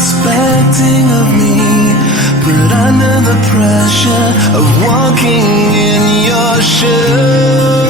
expecting of me, but under the pressure of walking in your shoes.